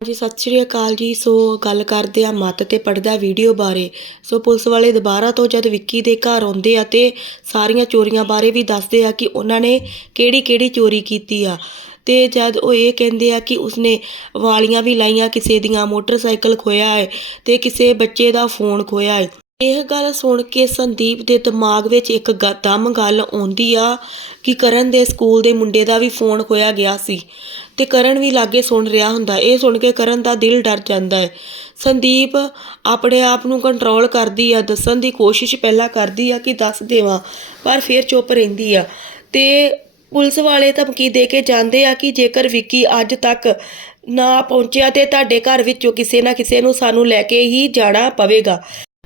ਜੀ ਸਤਿ ਸ਼੍ਰੀ ਅਕਾਲ ਜੀ। ਸੋ ਗੱਲ ਕਰਦੇ ਆ ਮੱਤ ਤੇ ਪੜਦਾ ਵੀਡੀਓ ਬਾਰੇ। ਸੋ ਪੁਲਿਸ ਵਾਲੇ ਦੁਬਾਰਾ ਤੋਂ ਜਦ ਵਿੱਕੀ ਦੇ ਘਰ ਆਉਂਦੇ ਆ ਤੇ ਸਾਰੀਆਂ ਚੋਰੀਆਂ ਬਾਰੇ ਵੀ ਦੱਸਦੇ ਆ ਕਿ ਉਹਨਾਂ ਨੇ ਕਿਹੜੀ ਕਿਹੜੀ ਚੋਰੀ ਕੀਤੀ ਆ। ਤੇ ਜਦ ਉਹ ਇਹ ਕਹਿੰਦੇ ਆ ਕਿ ਉਸਨੇ ਵਾਲੀਆਂ ਵੀ ਲਾਈਆਂ, ਕਿਸੇ ਦੀਆਂ ਮੋਟਰਸਾਈਕਲ ਖੋਇਆ ਹੈ ਤੇ ਕਿਸੇ ਬੱਚੇ ਦਾ ਫੋਨ ਖੋਇਆ ਹੈ। ਇਹ ਗੱਲ ਸੁਣ ਕੇ ਸੰਦੀਪ ਦੇ ਦਿਮਾਗ ਵਿੱਚ ਇੱਕ ਗ- ਦਮ ਗੱਲ ਆਉਂਦੀ ਆ ਕਿ ਕਰਨ ਦੇ ਸਕੂਲ ਦੇ ਮੁੰਡੇ ਦਾ ਵੀ ਫੋਨ ਖੋਇਆ ਗਿਆ ਸੀ ਤੇ ਕਰਨ ਵੀ ਲਾਗੇ ਸੁਣ ਰਿਹਾ ਹੁੰਦਾ। ਇਹ ਸੁਣ ਕੇ ਕਰਨ ਦਾ ਦਿਲ ਡਰ ਜਾਂਦਾ ਹੈ। ਸੰਦੀਪ ਆਪਣੇ ਆਪ ਨੂੰ ਕੰਟਰੋਲ ਕਰਦੀ ਆ, ਦੱਸਣ ਦੀ ਕੋਸ਼ਿਸ਼ ਪਹਿਲਾਂ ਕਰਦੀ ਆ ਕਿ ਦੱਸ ਦੇਵਾਂ, ਪਰ ਫਿਰ ਚੁੱਪ ਰਹਿੰਦੀ ਆ। ਤੇ ਪੁਲਿਸ ਵਾਲੇ ਧਮਕੀ ਦੇ ਕੇ ਜਾਂਦੇ ਆ ਕਿ ਜੇਕਰ ਵਿੱਕੀ ਅੱਜ ਤੱਕ ਨਾ ਪਹੁੰਚਿਆ ਤੇ ਤੁਹਾਡੇ ਘਰ ਵਿੱਚੋਂ ਕਿਸੇ ਨਾ ਕਿਸੇ ਨੂੰ ਸਾਨੂੰ ਲੈ ਕੇ ਹੀ ਜਾਣਾ ਪਵੇਗਾ।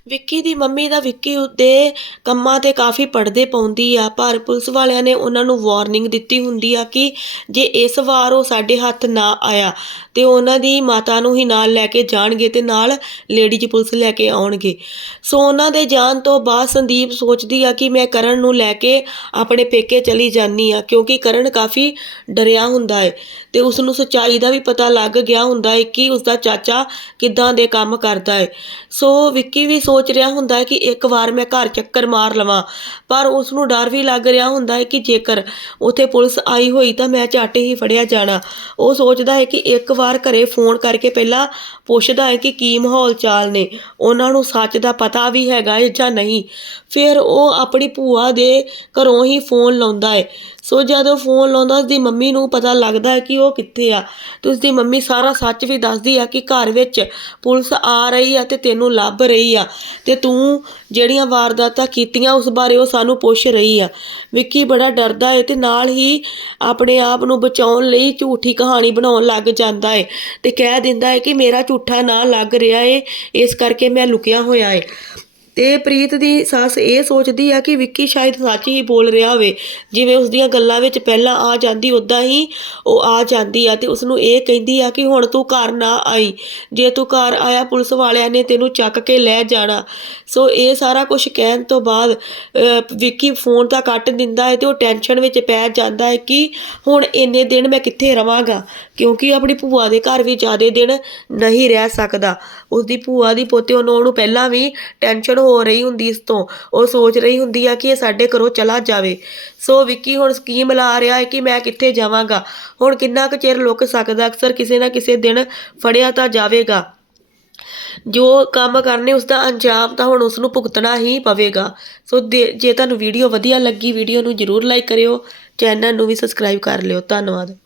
ਵਿੱਕੀ ਦੀ ਮੰਮੀ ਦਾ ਵਿੱਕੀ ਉੱਤੇ ਕੰਮਾਂ ਤੇ ਕਾਫੀ ਪੜਦੇ ਪਾਉਂਦੀ ਆ, ਪਰ ਪੁਲਿਸ ਵਾਲਿਆਂ ਨੇ ਉਹਨਾਂ ਨੂੰ ਵਾਰਨਿੰਗ ਦਿੱਤੀ ਹੁੰਦੀ ਆ ਕਿ ਜੇ ਇਸ ਵਾਰ ਉਹ ਸਾਡੇ ਹੱਥ ਨਾ ਆਇਆ, ਤੇ ਉਹਨਾਂ ਦੀ ਮਾਤਾ ਨੂੰ ਹੀ ਨਾਲ ਲੈ ਕੇ ਜਾਣਗੇ ਤੇ ਨਾਲ ਲੇਡੀਜ਼ ਪੁਲਿਸ ਲੈ ਕੇ ਆਉਣਗੇ। ਸੋ ਉਹਨਾਂ ਦੇ ਜਾਣ ਤੋਂ ਬਾਅਦ ਸੰਦੀਪ ਸੋਚਦੀ ਆ ਕਿ ਮੈਂ ਕਰਨ ਨੂੰ ਲੈ ਕੇ ਆਪਣੇ ਪੇਕੇ ਚਲੀ ਜਾਨੀ ਆ, ਕਿਉਂਕਿ ਕਰਨ ਕਾਫੀ ਡਰਿਆ ਹੁੰਦਾ ਹੈ ਤੇ ਉਸ ਨੂੰ ਸੱਚਾਈ ਦਾ ਵੀ ਪਤਾ ਲੱਗ ਗਿਆ ਹੁੰਦਾ ਹੈ ਕਿ ਉਸ ਦਾ ਚਾਚਾ ਕਿੱਦਾਂ ਦੇ ਕੰਮ ਕਰਦਾ ਹੈ ਸੋ ਵਿੱਕੀ ਵੀ ਸੋਚ ਰਿਹਾ ਹੁੰਦਾ ਹੈ ਕਿ ਇੱਕ ਵਾਰ ਮੈਂ ਘਰ ਚੱਕਰ ਮਾਰ ਲਵਾਂ, ਪਰ ਉਸ ਨੂੰ ਡਰ ਵੀ ਲੱਗ ਰਿਹਾ ਹੁੰਦਾ ਹੈ ਕਿ ਜੇਕਰ ਉੱਥੇ ਪੁਲਿਸ ਆਈ ਹੋਈ ਤਾਂ ਮੈਂ ਝੱਟ ਹੀ ਫੜਿਆ ਜਾਣਾ। ਉਹ ਸੋਚਦਾ ਹੈ ਕਿ ਇੱਕ ਵਾਰ ਘਰੇ ਫੋਨ ਕਰਕੇ ਪਹਿਲਾਂ ਪੁੱਛਦਾ ਹੈ ਕਿ ਕੀ ਮਾਹੌਲ ਚਾਲ ਨੇ। ਉਹਨਾਂ ਨੂੰ ਸੱਚ ਦਾ ਪਤਾ ਵੀ ਹੈਗਾ ਹੈ ਜਾਂ ਨਹੀਂ। ਫਿਰ ਉਹ ਆਪਣੀ ਭੂਆ ਦੇ ਘਰੋਂ ਹੀ ਫੋਨ ਲਾਉਂਦਾ ਹੈ। ਸੋ ਜਦੋਂ ਫੋਨ ਲਾਉਂਦਾ, ਉਸਦੀ ਮੰਮੀ ਨੂੰ ਪਤਾ ਲੱਗਦਾ ਹੈ ਕਿ ਉਹ ਕਿੱਥੇ ਆ। ਤੇ ਉਸਦੀ ਮੰਮੀ ਸਾਰਾ ਸੱਚ ਵੀ ਦੱਸਦੀ ਆ ਕਿ ਘਰ ਵਿੱਚ ਪੁਲਿਸ ਆ ਰਹੀ ਆ ਤੇ ਤੈਨੂੰ ਲੱਭ ਰਹੀ ਆ। ਤੇ ਤੂੰ ਜਿਹੜੀਆਂ ਵਾਰਦਾਤਾਂ ਕੀਤੀਆਂ, ਉਸ ਬਾਰੇ ਉਹ ਸਾਨੂੰ ਪੁੱਛ ਰਹੀ ਆ। ਵਿੱਕੀ ਬੜਾ ਡਰਦਾ ਏ ਤੇ ਨਾਲ ਹੀ ਆਪਣੇ ਆਪ ਨੂੰ ਬਚਾਉਣ ਲਈ ਝੂਠੀ ਕਹਾਣੀ ਬਣਾਉਣ ਲੱਗ ਜਾਂਦਾ ਏ ਤੇ ਕਹਿ ਦਿੰਦਾ ਹੈ ਕਿ ਮੇਰਾ ਝੂਠਾ ਨਾਂ ਲੱਗ ਰਿਹਾ ਹੈ ਇਸ ਕਰਕੇ ਮੈਂ ਲੁਕਿਆ ਹੋਇਆ ਏ। ਤੇ ਪ੍ਰੀਤ ਦੀ ਸੱਸ ਇਹ ਸੋਚਦੀ ਆ ਕਿ ਵਿੱਕੀ ਸ਼ਾਇਦ ਸੱਚ ਹੀ ਬੋਲ ਰਿਹਾ ਹੋਵੇ। ਜਿਵੇਂ ਉਸ ਦੀਆਂ ਗੱਲਾਂ ਵਿੱਚ ਪਹਿਲਾਂ ਆ ਜਾਂਦੀ ਉਦਾਂ ਹੀ ਉਹ ਆ ਜਾਂਦੀ ਆ ਤੇ ਉਸ ਨੂੰ ਇਹ ਕਹਿੰਦੀ ਆ ਕਿ ਹੁਣ ਤੂੰ ਘਰ ਨਾ ਆਈ। ਜੇ ਤੂੰ ਘਰ ਆਇਆ, ਪੁਲਿਸ ਵਾਲਿਆਂ ਨੇ ਤੈਨੂੰ ਚੱਕ ਕੇ ਲੈ ਜਾਣਾ। ਸੋ ਇਹ ਸਾਰਾ ਕੁਝ ਕਹਿਣ ਤੋਂ ਬਾਅਦ ਵਿੱਕੀ ਫੋਨ ਤਾਂ ਕੱਟ ਦਿੰਦਾ ਹੈ ਤੇ ਉਹ ਟੈਨਸ਼ਨ ਵਿੱਚ ਪੈ ਜਾਂਦਾ ਹੈ ਕਿ ਹੁਣ ਇੰਨੇ ਦਿਨ ਮੈਂ ਕਿੱਥੇ ਰਵਾਂਗਾ? ਕਿਉਂਕਿ ਆਪਣੀ ਭੂਆ ਦੇ ਘਰ ਵੀ ਜ਼ਿਆਦਾ ਦਿਨ ਨਹੀਂ ਰਹਿ ਸਕਦਾ। ਉਸ ਦੀ ਭੂਆ ਦੀ ਪੋਤੇ, ਉਹਨੂੰ ਉਹਨੂੰ ਪਹਿਲਾਂ ਵੀ ਟੈਨਸ਼ਨ ਹੋ ਰਹੀ ਹੁੰਦੀ ਇਸ ਤੋਂ। ਉਹ ਸੋਚ ਰਹੀ ਹੁੰਦੀ ਆ ਕਿ ਇਹ ਸਾਡੇ ਘਰੋਂ ਚਲਾ ਜਾਵੇ। ਸੋ ਵਿੱਕੀ ਹੁਣ ਸਕੀਮ ਲਾ ਰਿਹਾ ਹੈ ਕਿ ਮੈਂ ਕਿੱਥੇ ਜਾਵਾਂਗਾ। ਹੁਣ ਕਿੰਨਾ ਕੁ ਚਿਰ ਲੁਕ ਸਕਦਾ? ਅਕਸਰ ਕਿਸੇ ਨਾ ਕਿਸੇ ਦਿਨ ਫੜਿਆ ਤਾਂ ਜਾਵੇਗਾ। ਜੋ ਕੰਮ ਕਰਨੇ ਉਸ ਦਾ ਅੰਜਾਮ ਤਾਂ ਹੁਣ ਉਸ ਨੂੰ ਭੁਗਤਣਾ ਹੀ ਪਵੇਗਾ। ਸੋ ਦੇ- ਜੇ ਤੁਹਾਨੂੰ ਵੀਡੀਓ ਵਧੀਆ ਲੱਗੀ, ਵੀਡੀਓ ਨੂੰ ਜਰੂਰ ਲਾਈਕ ਕਰਿਓ। ਚੈਨਲ ਨੂੰ ਵੀ ਸਬਸਕ੍ਰਾਈਬ ਕਰ ਲਿਓ। ਧੰਨਵਾਦ।